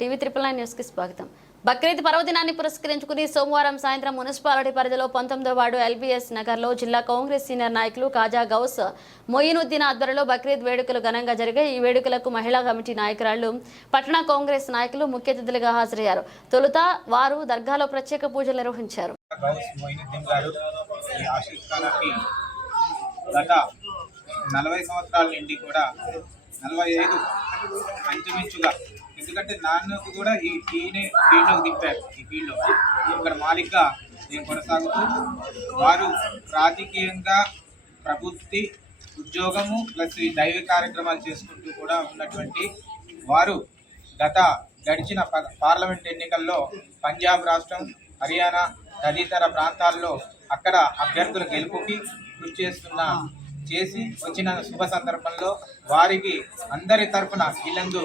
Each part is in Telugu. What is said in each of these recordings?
టీవీ త్రిపుల్ నైన్ న్యూస్కి స్వాగతం. బక్రీద్ పర్వదినాన్ని పురస్కరించుకుని సోమవారం సాయంత్రం మున్సిపాలిటీ పరిధిలో పంతొమ్మిదో వార్డు ఎల్బీఎస్ నగర్లో జిల్లా కాంగ్రెస్ సీనియర్ నాయకులు కాజా గౌస్ మొయినుద్దీన్ ఆధ్వర్యంలో బక్రీద్ వేడుకలు ఘనంగా జరిగాయి. ఈ వేడుకలకు మహిళా కమిటీ నాయకురాళ్ళు పట్టణ కాంగ్రెస్ నాయకులు ముఖ్య అతిథులుగా హాజరయ్యారు. తొలుత వారు దర్గాలో ప్రత్యేక పూజలు నిర్వహించారు. గత నలభై సంవత్సరాల నుండి కూడా నలభై ఐదు అంచుమించుగా ఎందుకంటే నాన్నకు కూడా ఈ ఈయనే ఫీల్డ్లోకి దింపారు. ఈ ఫీల్డ్లో ఇక్కడ మాలిక్గా నేను కొనసాగుతూ వారు రాజకీయంగా ప్రభుత్వ ఉద్యోగము ప్లస్ ఈ దైవ కార్యక్రమాలు చేసుకుంటూ కూడా ఉన్నటువంటి వారు గత గడిచిన ప- పార్లమెంట్ ఎన్నికల్లో పంజాబ్ రాష్ట్రం హర్యానా తదితర ప్రాంతాల్లో అక్కడ అభ్యర్థుల గెలుపుకి కృషి చేస్తున్న చేసి వచ్చిన శుభ సందర్భంలో వారికి అందరి తరఫున ఇల్లందు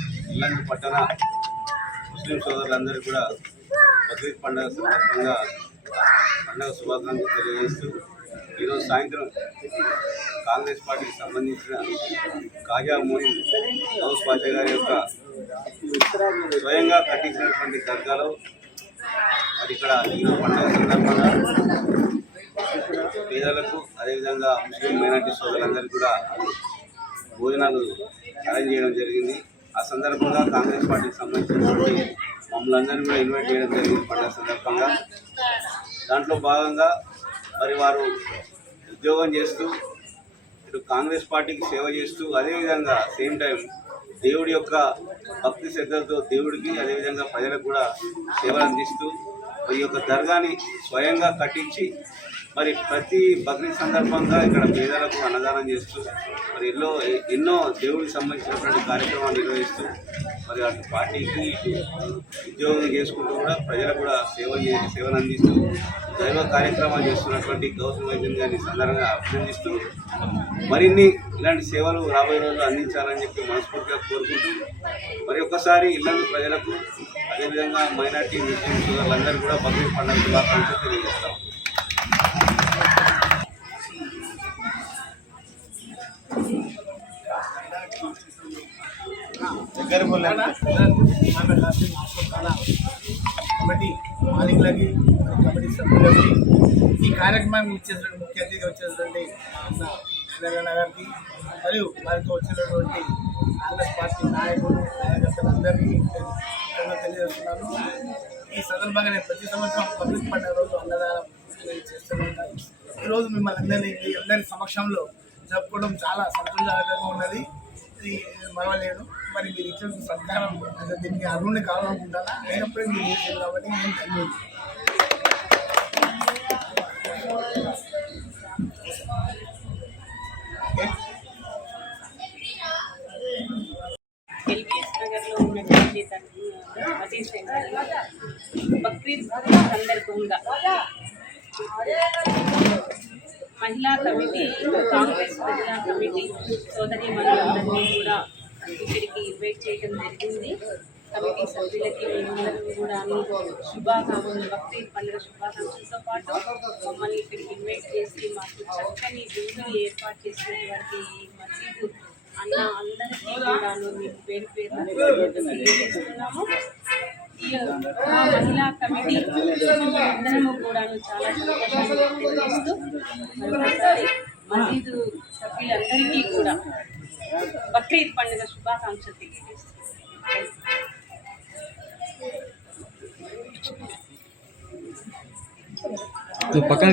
ఇల్లందు పట్టణ ముస్లిం సోదరులందరూ కూడా బక్రీద్ పండుగ సందర్భంగా పండుగ శుభాకాంక్షలు తెలియజేస్తూ ఈరోజు సాయంత్రం కాంగ్రెస్ పార్టీకి సంబంధించిన కాజా మోయిన్ హౌస్ పాషా గారి యొక్క స్వయంగా కట్టించినటువంటి దర్గాలో మరి ఇక్కడ ఈరోజు పండుగ సందర్భంగా పేదలకు అదేవిధంగా ముస్లిం మైనార్టీ సోదరులందరికీ కూడా భోజనాలు అరేంజ్ చేయడం జరిగింది. ఆ సందర్భంగా కాంగ్రెస్ పార్టీకి సంబంధించినటువంటి మమ్మల్ని అందరినీ కూడా ఇన్వైట్ చేయడం జరిగింది పండుగ సందర్భంగా. దాంట్లో భాగంగా మరి వారు ఉద్యోగం చేస్తూ ఇటు కాంగ్రెస్ పార్టీకి సేవ చేస్తూ అదేవిధంగా సేమ్ టైం దేవుడి యొక్క భక్తి శ్రద్ధలతో దేవుడికి అదేవిధంగా ప్రజలకు కూడా సేవలు అందిస్తూ ఈ యొక్క దర్గాని స్వయంగా కట్టించి మరి ప్రతి బక్రీద్ సందర్భంగా ఇక్కడ పేదలకు అన్నదానం చేస్తూ మరి ఎన్నో ఎన్నో దేవుడికి సంబంధించినటువంటి కార్యక్రమాలు నిర్వహిస్తూ మరి అటు పార్టీకి ఉద్యోగం చేసుకుంటూ కూడా ప్రజలకు కూడా సేవ సేవలు అందిస్తూ దైవ కార్యక్రమాలు చేస్తున్నటువంటి గౌతమ్ వైద్యం గారిని సందర్భంగా అభినందిస్తూ మరిన్ని ఇలాంటి సేవలు రాబోయే రోజులు అందించాలని చెప్పి మనస్ఫూర్తిగా కోరుకుంటూ మరి ఒక్కసారి ఇలాంటి ప్రజలకు అదేవిధంగా మైనార్టీ ముస్లిం సోదరులందరూ కూడా బక్రీద్ పండుగ శుభాకాంక్షలు తెలియజేస్తాం. కమిటీ మాలికులకి కమిటీ సభ్యులకి ఈ కార్యక్రమం ఇచ్చేటువంటి ముఖ్య అతిథి వచ్చేటువంటి మా తెలంగాణ గారికి మరియు వారితో వచ్చినటువంటి కాంగ్రెస్ పార్టీ నాయకులు కార్యకర్తలందరికీ తెలియజేస్తున్నాను. ఈ సందర్భంగా నేను ప్రతి సంవత్సరం పబ్లిక్ పండుగ రోజు అన్నదానం చేస్తూ ఉంటాను. ఈరోజు మిమ్మల్ని అందరినీ అందరి సమక్షంలో జరుపుకోవడం చాలా సంతోషకరంగా ఉన్నది. ఇది మరవలేను మరి మీరు ఇచ్చిన సత్కారం అంటే దీనికి అరుణ్ణి కావాలనుకుంటానా లేనప్పుడే మీరు చేశారు కాబట్టి నేను ధన్యుడు బక్రీద్ సందర్భంగా మహిళా కమిటీ కాంగ్రెస్ మహిళా కమిటీ సోదరి మనులందరినీ కూడా ఇక్కడికి ఇన్వైట్ చేయడం జరిగింది. కమిటీ సభ్యులకి మేమందరం కూడా శుభాకాంక్షలు భక్తి పండుగ శుభాకాంక్షలతో పాటు మమ్మల్ని ఇక్కడికి ఇన్వైట్ చేసి మాకు చక్కని విందులు ఏర్పాటు చేసిన వారికి మసీదు అన్న అందరికీ కూడాను మీకు పేరు పేరు తెలియజేస్తున్నాము. మా మహిళా కమిటీ అందరము కూడాను చాలా సంతోషాన్ని తెలియజేస్తూ మరొకసారి మసీదు సభ్యులందరికీ కూడా బక్రీద్ పండుగ శుభాకాంక్షలు తెలియజేస్తున్నాం పక్కన